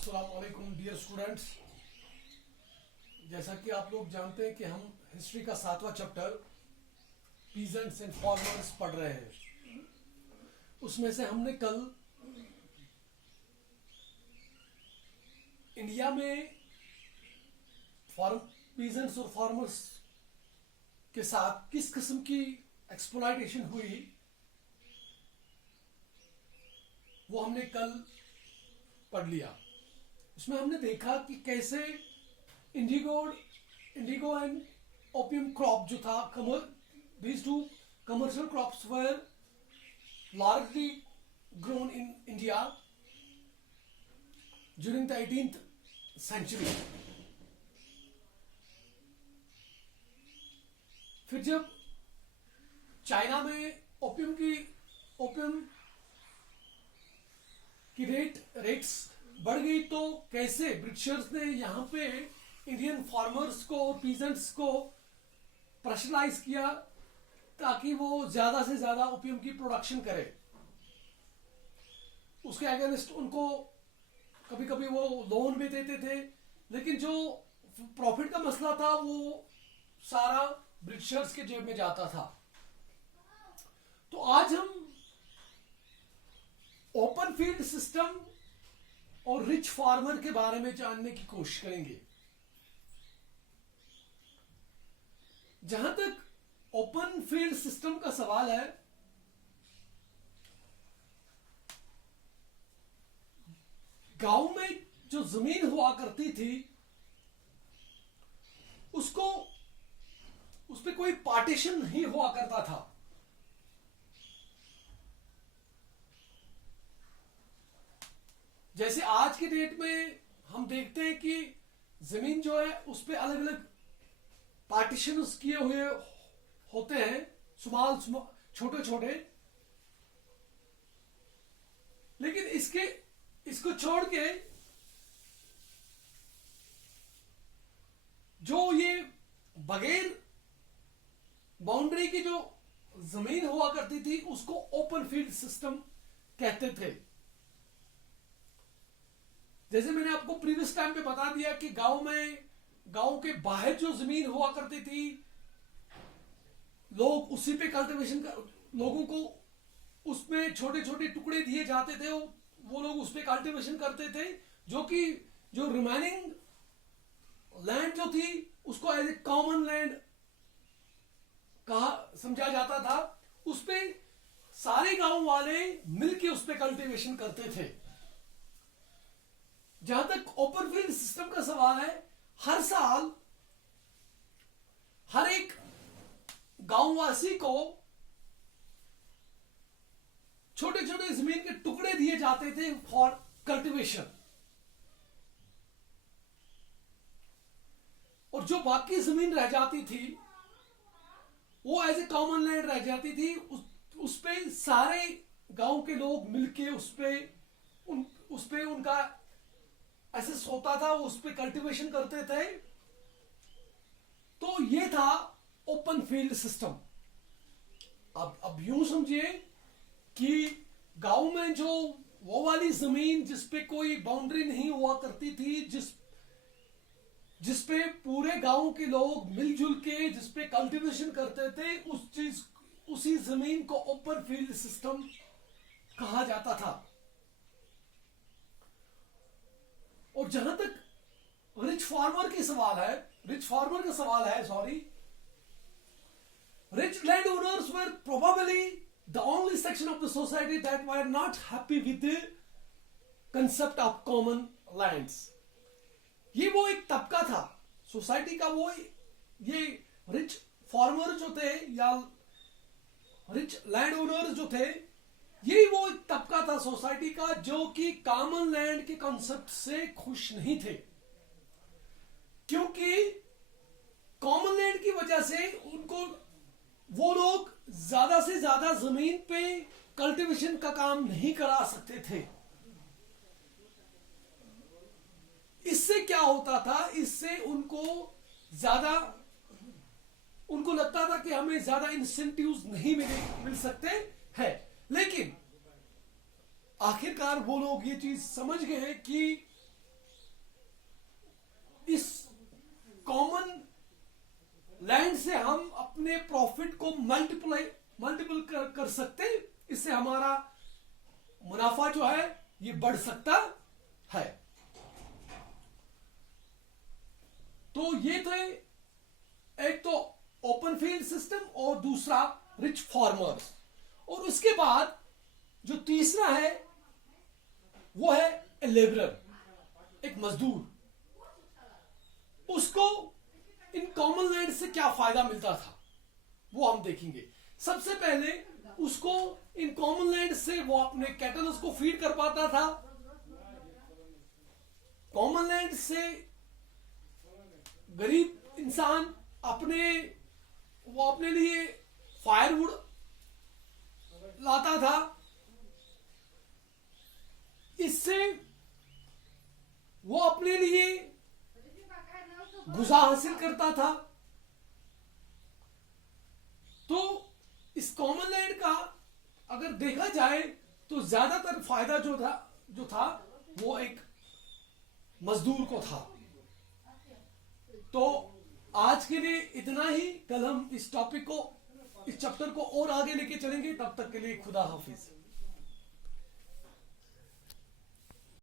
अस्सलाम वालेकुम dear students. जैसा कि आप लोग जानते हैं कि हम हिस्ट्री का 7वां चैप्टर पीजेंट्स एंड फार्मर्स पढ़ रहे हैं। उसमें से हमने कल इंडिया में पीजेंट्स और फार्मर्स के साथ किस किस्म की एक्सप्लॉयटेशन हुई वो हमने कल पढ़ लिया। उसमें हमने देखा कि कैसे इंडिगो एंड ओपियम क्रॉप जो था, these two commercial crops were largely grown in India during the 18th century. फिर जब चाइना में ओपियम की रेट्स बढ़ गई तो कैसे ब्रिटिशर्स ने यहाँ पे इंडियन फार्मर्स को और पीजेंट्स को प्रेशराइज किया ताकि वो ज्यादा से ज्यादा ओपियम की प्रोडक्शन करे। उसके अगेंस्ट उनको कभी कभी वो लोन भी देते थे, लेकिन जो प्रॉफिट का मसला था वो सारा ब्रिटिशर्स के जेब में जाता था। तो आज हम ओपन फील्ड सिस्टम और रिच फार्मर के बारे में जानने की कोशिश करेंगे। जहां तक ओपन फील्ड सिस्टम का सवाल है, गांव में जो जमीन हुआ करती थी उस पे कोई पार्टीशन नहीं हुआ करता था। जैसे आज के डेट में हम देखते हैं कि जमीन जो है उस पे अलग अलग पार्टीशन किए हुए होते हैं, स्मॉल छोटे छोटे, लेकिन इसको छोड़ के जो ये बगैर बाउंड्री की जो जमीन हुआ करती थी उसको ओपन फील्ड सिस्टम कहते थे। जैसे मैंने आपको प्रीवियस टाइम पे बता दिया कि गांव के बाहर जो जमीन हुआ करती थी, लोग उसी पे कल्टीवेशन लोगों को उसमें छोटे छोटे टुकड़े दिए जाते थे, वो लोग उस पे कल्टीवेशन करते थे, जो रिमेनिंग लैंड जो थी उसको एज ए कॉमन लैंड समझा जाता था। उस पे सारे गांव वाले मिलके उस पे कल्टीवेशन करते थे। जहां तक ओपन फील्ड सिस्टम का सवाल है, हर साल हर एक गांववासी को छोटे छोटे जमीन के टुकड़े दिए जाते थे फॉर कल्टीवेशन, और जो बाकी जमीन रह जाती थी वो एज ए कॉमन लैंड रह जाती थी। उस पे सारे गांव के लोग मिलके उस पे उनका एसेस होता था, उस पे कल्टीवेशन करते थे। तो ये था ओपन फील्ड सिस्टम। अब यूं समझिए कि गांव में जो वो वाली जमीन जिस पे कोई बाउंड्री नहीं हुआ करती थी, जिस पे पूरे गांव के लोग मिलजुल के जिस पे कल्टीवेशन करते थे, उसी जमीन को ओपन फील्ड सिस्टम कहा जाता था। और जहां तक रिच फार्मर का सवाल है, rich land owners were probably the only section of the society that were not happy with the concept of common lands. ये वो एक तबका था सोसाइटी का, ये रिच फार्मर जो थे या रिच लैंड ओनर्स जो थे, यही वो एक तबका था सोसाइटी का जो कि कॉमन लैंड के कॉन्सेप्ट से खुश नहीं थे, क्योंकि कॉमन लैंड की वजह से वो लोग ज्यादा से ज्यादा जमीन पे कल्टीवेशन का काम नहीं करा सकते थे। इससे क्या होता था, इससे उनको लगता था कि हमें ज्यादा इंसेंटिव्स नहीं मिल सकते हैं। लेकिन आखिरकार वो लोग ये चीज समझ गए कि इस कॉमन लैंड से हम अपने प्रॉफिट को मल्टीपल कर सकते हैं। इससे हमारा मुनाफा जो है ये बढ़ सकता है। तो ये थे एक तो ओपन फील्ड सिस्टम और दूसरा रिच फार्मर्स। और उसके बाद जो तीसरा है वो है ए लेबरर, एक मजदूर। उसको इन कॉमन लैंड से क्या फायदा मिलता था वो हम देखेंगे। सबसे पहले उसको इन कॉमन लैंड से वो अपने कैटल्स को फीड कर पाता था। कॉमन लैंड से गरीब इंसान अपने लिए फायरवुड लाता था। इससे वो अपने लिए गुज़ा हासिल करता था। तो इस कॉमन लैंड का अगर देखा जाए तो ज्यादातर फायदा जो था वो एक मजदूर को था। तो आज के लिए इतना ही। कल हम इस टॉपिक को, इस चैप्टर को और आगे लेके चलेंगे। तब तक के लिए खुदा हाफिज।